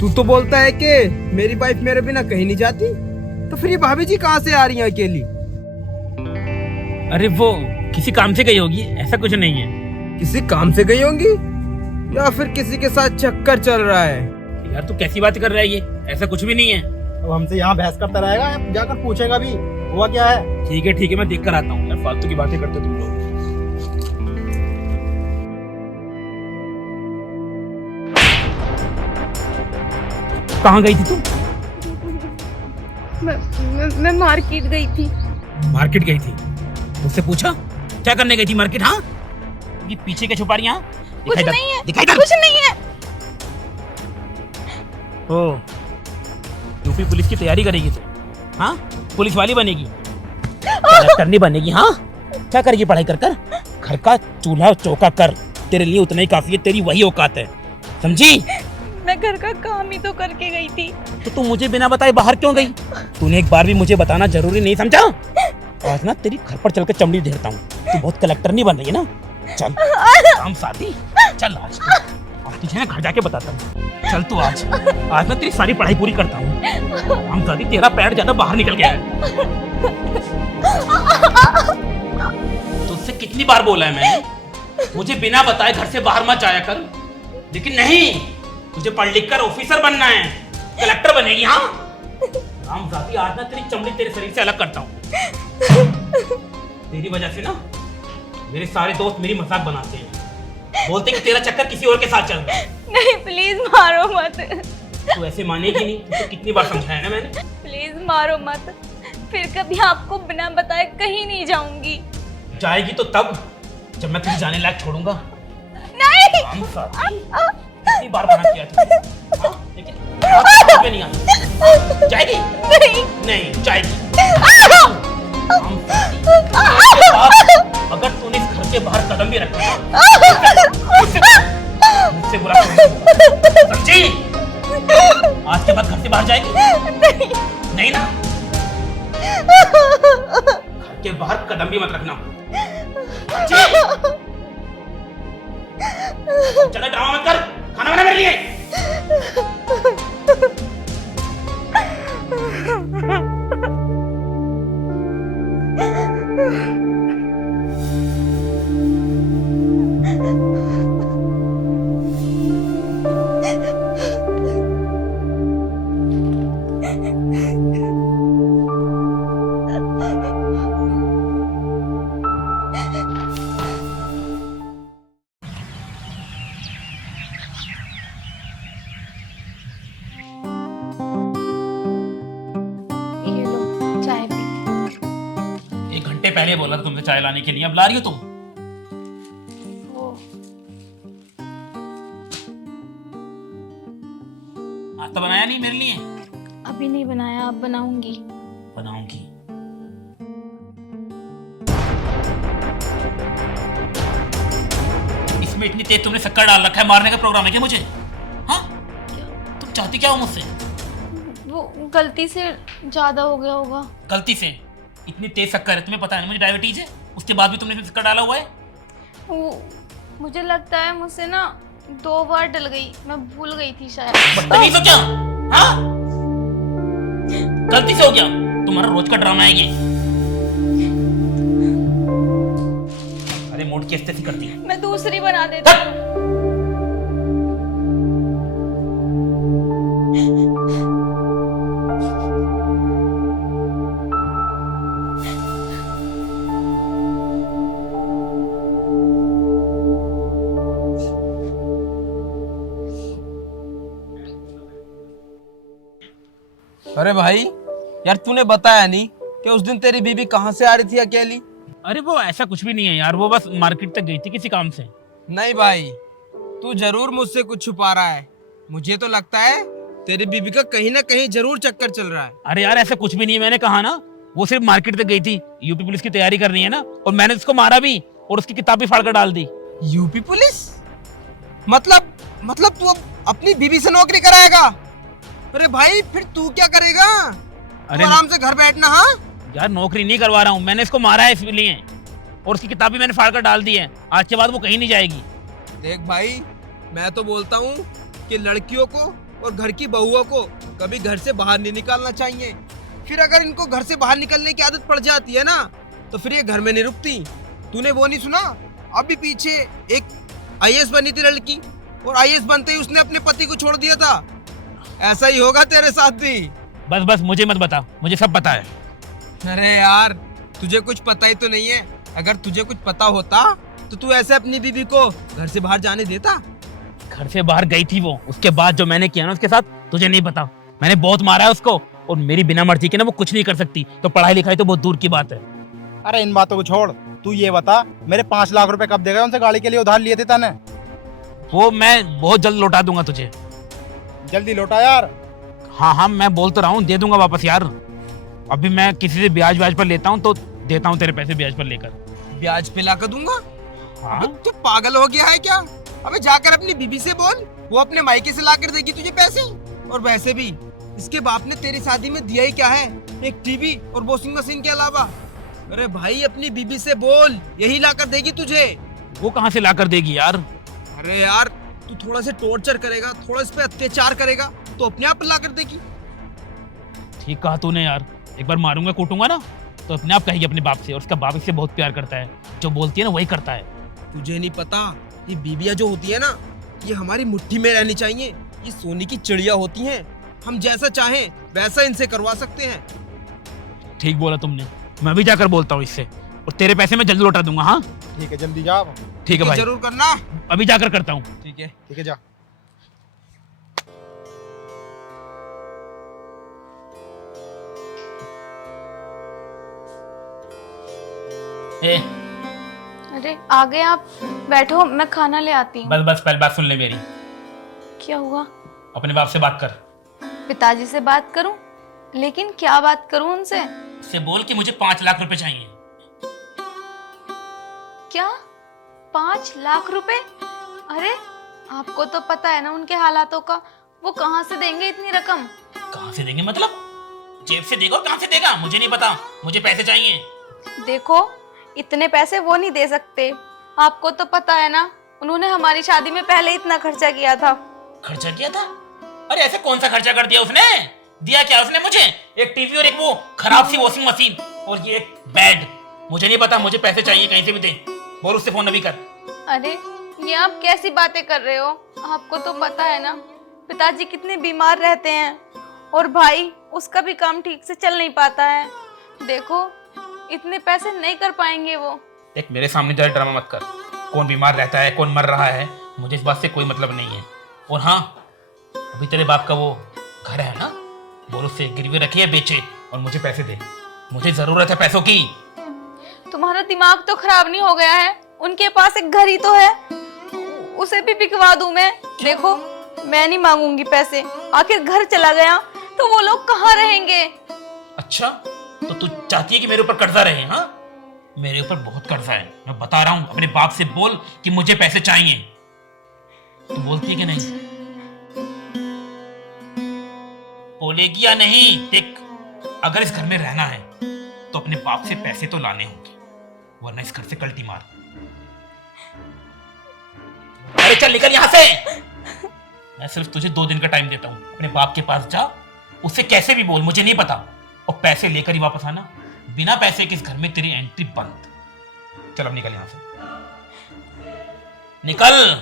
तू तो बोलता है कि मेरी वाइफ मेरे बिना कहीं नहीं जाती, तो फिर ये भाभी जी कहाँ से आ रही हैं अकेली? अरे वो किसी काम से गई होगी, ऐसा कुछ नहीं है। किसी काम से गई होंगी या फिर किसी के साथ चक्कर चल रहा है? यार तू कैसी बात कर रहा है, ये ऐसा कुछ भी नहीं है। तो हमसे यहाँ बहस करता रहेगा, जाकर पूछेगा भी हुआ क्या है। ठीक है मैं देख कर आता हूँ। यार फालतू की बातें करते हो तुम लोग। कहाँ गई थी तुम? मैं मार्केट गई थी। मार्केट गई थी? मुझसे पूछा क्या करने गई थी मार्केट? हाँ, ये पीछे क्या छुपा रही है? कुछ नहीं है, दिखाई दे। कुछ नहीं है। ओ, यूपी पुलिस की तैयारी करेगी तू? हाँ, पुलिस वाली बनेगी, कलेक्टर नहीं बनेगी। हाँ, क्या करेगी पढ़ाई कर कर? घर का चूल्हा चौका कर, तेरे लिए उतना ही काफी है, तेरी वही औकात है, समझी? मैं घर का काम ही तो करके गई थी। तो तू मुझे बिना बताए बाहर क्यों गई? तूने एक बार भी मुझे बताना जरूरी नहीं समझा? आज ना तेरी घर पर चलकर चमड़ी धेरता हूँ। तू बहुत कलेक्टर नहीं बन रही है ना? चल काम साथी, चल आज तुझे ना घर जाके बताता हूँ। चल तू आज ना तेरी सारी पढ़ाई पूरी करता हूँ। हम साथी, तेरा पैर ज्यादा बाहर निकल गया है। तुझसे कितनी बार बोला है मैंने, मुझे बिना बताए घर से बाहर मत जाया कर, लेकिन नहीं, तुझे पढ़ लिख कर ऑफिसर बनना है, कलेक्टर बनेगी। हाँ राम जाती, आज ना तेरी चमड़ी तेरे शरीर से अलग करता हूँ। तेरी वजह से ना मेरे सारे दोस्त मेरी मजाक बनाते हैं, बोलते हैं कि तेरा चक्कर किसी और के साथ चल रहा है। नहीं, प्लीज मारो मत। तू ऐसे मानेगी नहीं, तुझे कितनी बार समझाया ना मैंने। प्लीज मारो मत, फिर कभी आपको बिना बताए कहीं नहीं जाऊंगी। जाएगी तो तब जब मैं तुझे जाने लायक छोड़ूंगा। नहीं। राम साथी, कितनी बार मना किया तुझे, हाँ? लेकिन बात पे नहीं आती। जाएगी? नहीं जाएगी। राम साथी, इसके बाद अगर तूने इस घर के बाहर कदम भी रखा मुझसे बुरा समझी? आज के बाद घर से बाहर जाएगी? नहीं ना? घर के बाहर कदम भी मत रखना। चलो ड्रामा मत कर, खाना बना मेरे लिए। ये लो चाय पी। 1 घंटे पहले बोला था तुमसे चाय लाने के लिए, अब ला रही हो तुम? वो नाश्ता बनाया नहीं मेरे लिए? अभी नहीं बनाया, अब बनाऊंगी। बनाऊंगी। इसमें इतनी तेज तुमने शक्कर डाल रखा है, मारने का प्रोग्राम है क्या मुझे? हाँ, तुम चाहती क्या हो मुझसे? वो गलती से ज्यादा हो गया होगा। गलती से? इतनी तेज शक्कर है, तुम्हें पता नहीं मुझे डायबिटीज है, उसके बाद भी तुमने इसमें शक्कर डाला हुआ है? वो मुझे लगता है मुझसे ना 2 बार डल गई, मैं भूल गई थी शायद। बदतमीज हो क्या? हाँ, गलती से हो गया। तुम्हारा रोज का ड्रामा है ये। अरे मूड की स्थिति करती है। मैं दूसरी बना देती हूँ। अरे भाई यार, तूने बताया नहीं कि उस दिन तेरी बीबी कहाँ से आ रही थी अकेली? अरे वो ऐसा कुछ भी नहीं है यार, वो बस मार्केट तक गई थी किसी काम से। नहीं भाई, तू जरूर मुझसे कुछ छुपा रहा है। मुझे तो लगता है तेरी बीबी का कहीं ना कहीं जरूर चक्कर चल रहा है। अरे यार ऐसा कुछ भी नहीं है, मैंने कहा ना, वो सिर्फ मार्केट तक गई थी, यूपी पुलिस की तैयारी करनी है ना, और मैंने उसको मारा भी और उसकी किताब भी फाड़ कर डाल दी। UP police? मतलब तू अब अपनी बीबी से नौकरी कराएगा? अरे भाई फिर तू क्या करेगा? अरे आराम से घर बैठना। हाँ यार, नौकरी नहीं करवा रहा हूँ, मैंने इसको मारा है इसलिए, और उसकी किताब भी मैंने फाड़ कर डाल दी है। आज के बाद वो कहीं नहीं जाएगी। देख भाई, मैं तो बोलता हूँ कि लड़कियों को और घर की बहुओं को कभी घर से बाहर नहीं निकालना चाहिए। फिर अगर इनको घर से बाहर निकलने की आदत पड़ जाती है ना, तो फिर ये घर में नहीं रुकती। तूने वो नहीं सुना, अभी पीछे एक आईएएस बनी थी लड़की, और आईएएस बनते ही उसने अपने पति को छोड़ दिया था। ऐसा ही होगा तेरे साथ भी। बस बस मुझे मत बता, मुझे सब पता है। अरे यार, तुझे कुछ पता ही तो नहीं है। अगर तुझे कुछ पता होता तो तू ऐसे अपनी बीवी को घर से बाहर जाने देता? घर से बाहर गई थी वो, उसके बाद जो मैंने किया ना उसके साथ, तुझे नहीं पता। मैंने बहुत मारा है उसको, और मेरी बिना मर्जी के ना वो कुछ नहीं कर सकती, तो पढ़ाई लिखाई तो बहुत दूर की बात है। अरे इन बातों को छोड़, तू ये बता मेरे 5 लाख रुपए कब देगा उनसे गाड़ी के लिए उधार लिए थे तने? वो मैं बहुत जल्द लौटा दूंगा तुझे। जल्दी लौटा यार। हाँ हाँ, मैं बोल तो रहा हूँ, दे दूंगा वापस यार। अभी मैं किसी से ब्याज व्याज पर लेता हूँ तो देता हूँ तेरे पैसे ब्याज पर लेकर। ब्याज पे लाकर दूंगा? हाँ? अबे तू पागल हो गया है क्या? अबे जाकर अपनी बीबी से बोल, वो अपने मायके से लाकर देगी तुझे पैसे। और वैसे भी इसके बाप ने तेरी शादी में दिया ही क्या है, एक टीवी और वॉशिंग मशीन के अलावा। अरे भाई, अपनी बीबी से बोल, यही लाकर देगी तुझे। वो कहाँ से लाकर देगी यार? अरे यार, तू थोड़ा से टॉर्चर करेगा, थोड़ा इस पे अत्याचार करेगा तो अपने आप लाकर देगी। ठीक कहा तूने यार, एक बार मारूंगा कूटूंगा ना तो अपने आप कहेगी अपने बाप से, और उसका बाप इससे बहुत प्यार करता है, जो बोलती है ना वही करता है। तुझे नहीं पता, ये बीबियां जो होती है ना, ये हमारी मुट्ठी में रहनी चाहिए। ये सोने की चिड़िया होती हैं, हम जैसा चाहें वैसा इनसे करवा सकते हैं। ठीक बोला तुमने, मैं भी जाकर बोलता हूँ इससे, और तेरे पैसे मैं जल्द लौटा दूंगा। हाँ ठीक है, जल्दी जा। ठीक है भाई, जरूर करना। अभी जाकर करता हूँ। ठीक है। ठीक है, जा। ए, अरे आ गए आप, बैठो, मैं खाना ले आती हूँ। बस बस पहले बात सुन ले मेरी। क्या हुआ? अपने बाप से बात कर। पिताजी से बात करूं? लेकिन क्या बात करूं उनसे? उससे बोल कि मुझे 5 लाख रुपए चाहिए। क्या 5 लाख रुपए? अरे आपको तो पता है ना उनके हालातों का, वो कहाँ से देंगे इतनी रकम? कहाँ से देंगे मतलब? जेब से देगा और कहाँ से देगा मुझे नहीं पता, मुझे पैसे चाहिए। देखो, इतने पैसे वो नहीं दे सकते। आपको तो पता है ना, उन्होंने हमारी शादी में पहले इतना खर्चा किया था। खर्चा किया था? अरे ऐसे कौन सा खर्चा कर दिया उसने? दिया क्या उसने मुझे? एक टीवी और एक वो खराब सी वॉशिंग मशीन और ये एक बेड। मुझे नहीं पता, मुझे पैसे चाहिए, कहीं से भी दे। बोल उससे फोन अभी कर। अरे ये आप कैसी बातें कर रहे हो? आपको तो पता है ना पिताजी कितने बीमार रहते हैं, और भाई उसका भी काम ठीक से चल नहीं पाता है। देखो, इतने पैसे नहीं कर पाएंगे वो। एक मेरे सामने ज्यादा ड्रामा मत कर। कौन बीमार रहता है, कौन मर रहा है, मुझे इस बात से कोई मतलब नहीं है। और हाँ, अभी तेरे बाप का वो घर है ना, बोल उससे गिरवी रखी है, बेचे और मुझे पैसे दे। मुझे जरूरत है पैसों की। तुम्हारा दिमाग तो खराब नहीं हो गया है? उनके पास एक घर ही तो है, उसे भी बिकवा दूं मैं? देखो, मैं नहीं मांगूंगी पैसे। आखिर घर चला गया तो वो लोग कहाँ रहेंगे? अच्छा, तो तू चाहती है कि मेरे ऊपर कर्जा रहे? हाँ, मेरे ऊपर बहुत कर्जा है, मैं बता रहा हूँ। अपने बाप से बोल कि मुझे पैसे चाहिए। तू बोलती है कि नहीं? बोलेगी या नहीं? देख, अगर इस घर में रहना है तो अपने बाप से पैसे तो लाने होंगे, वरना इस घर से कल्टी मार। अरे चल निकल यहाँ से। मैं सिर्फ तुझे 2 दिन का टाइम देता हूँ। अपने बाप के पास जा, उससे कैसे भी बोल, मुझे नहीं पता, और पैसे लेकर ही वापस आना। बिना पैसे के इस घर में तेरी एंट्री बंद। चल अब निकल यहाँ से, निकल।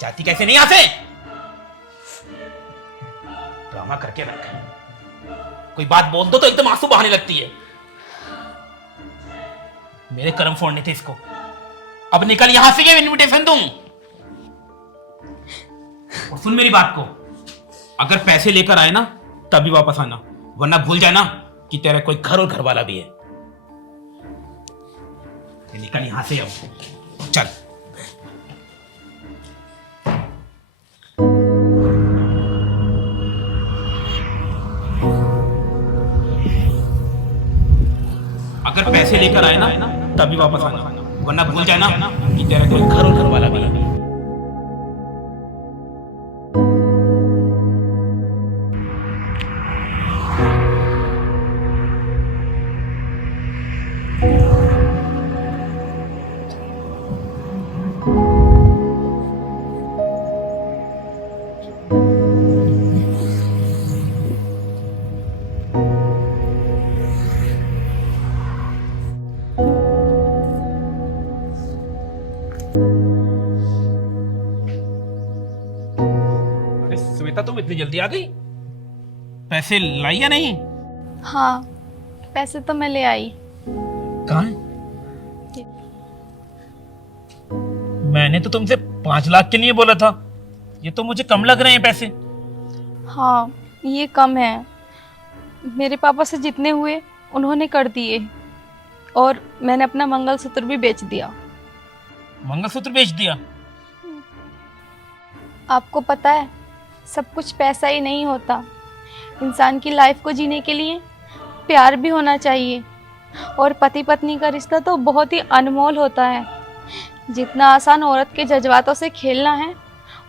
जाती कैसे नहीं यहाँ से? ड्रामा करके रख। कोई बात बोल दो तो एकदम आंसू बहाने लगती है। मेरे कर्म फोड़ने थे इसको। अब निकल यहां से, ये इनविटेशन दूं। और सुन मेरी बात को, अगर पैसे लेकर आए ना तभी वापस आना, वरना भूल जाना कि तेरा कोई घर और घर वाला भी है। निकल यहां से अब, चल। अगर पैसे लेकर आए ना तभी वापस आना, वरना भूल जाना कि तेरा कोई घर और घर वाला भी है। अरे श्वेता, तुम इतनी जल्दी आ गई? पैसे लाई या नहीं? हाँ, पैसे तो मैं ले आई। कहाँ है? मैंने तो तुमसे 5 लाख के लिए बोला था, ये तो मुझे कम लग रहे हैं पैसे। हाँ, ये कम है। मेरे पापा से जितने हुए उन्होंने कर दिए, और मैंने अपना मंगलसूत्र भी बेच दिया। मंगलसूत्र बेच दिया? आपको पता है, सब कुछ पैसा ही नहीं होता। इंसान की लाइफ को जीने के लिए प्यार भी होना चाहिए, और पति पत्नी का रिश्ता तो बहुत ही अनमोल होता है। जितना आसान औरत के जज्बातों से खेलना है,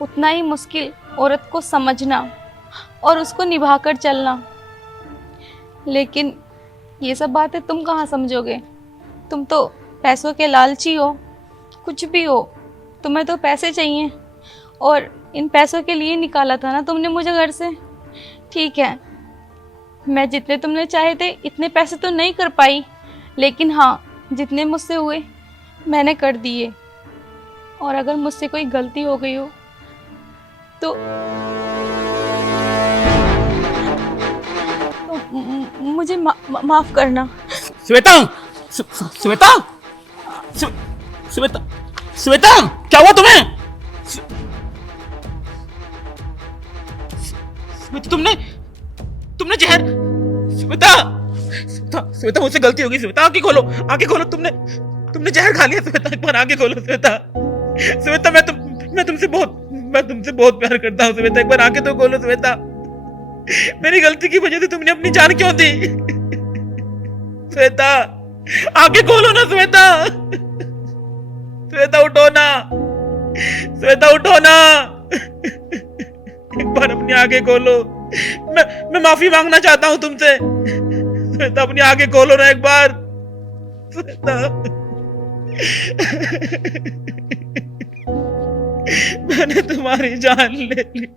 उतना ही मुश्किल औरत को समझना और उसको निभाकर चलना। लेकिन ये सब बातें तुम कहाँ समझोगे? तुम तो पैसों के लालची हो, कुछ भी हो, तुम्हें तो पैसे चाहिए, और इन पैसों के लिए निकाला था ना तुमने मुझे घर से। ठीक है, मैं जितने तुमने चाहे थे इतने पैसे तो नहीं कर पाई, लेकिन हाँ, जितने मुझसे हुए मैंने कर दिए। और अगर मुझसे कोई गलती हो गई हो तो मुझे माफ करना। श्वेता, श्वेता, श्वेता, श्वेता, क्या हुआ तुम्हें? श्वेता, तुमने जहर। श्वेता, श्वेता, मुझसे गलती होगी। श्वेता, आंखें खोलो, आंखें खोलो। तुमने जहर खा लिया। श्वेता, एक बार आंखें खोलो। श्वेता, श्वेता, मैं तुमसे बहुत प्यार करता हूँ। श्वेता, एक बार आंखें तो खोलो। श्वेता, मेरी गलती की वजह से तुमने अपनी जान क्यों दी? श्वेता, आंखें खोलो ना। श्वेता, श्वेता, उठो ना। श्वेता, उठो ना। एक बार अपनी आंखें खोलो। मैं माफी मांगना चाहता हूँ तुमसे। श्वेता, अपनी आंखें खोलो ना एक बार। श्वेता, मैंने तुम्हारी जान ले ली।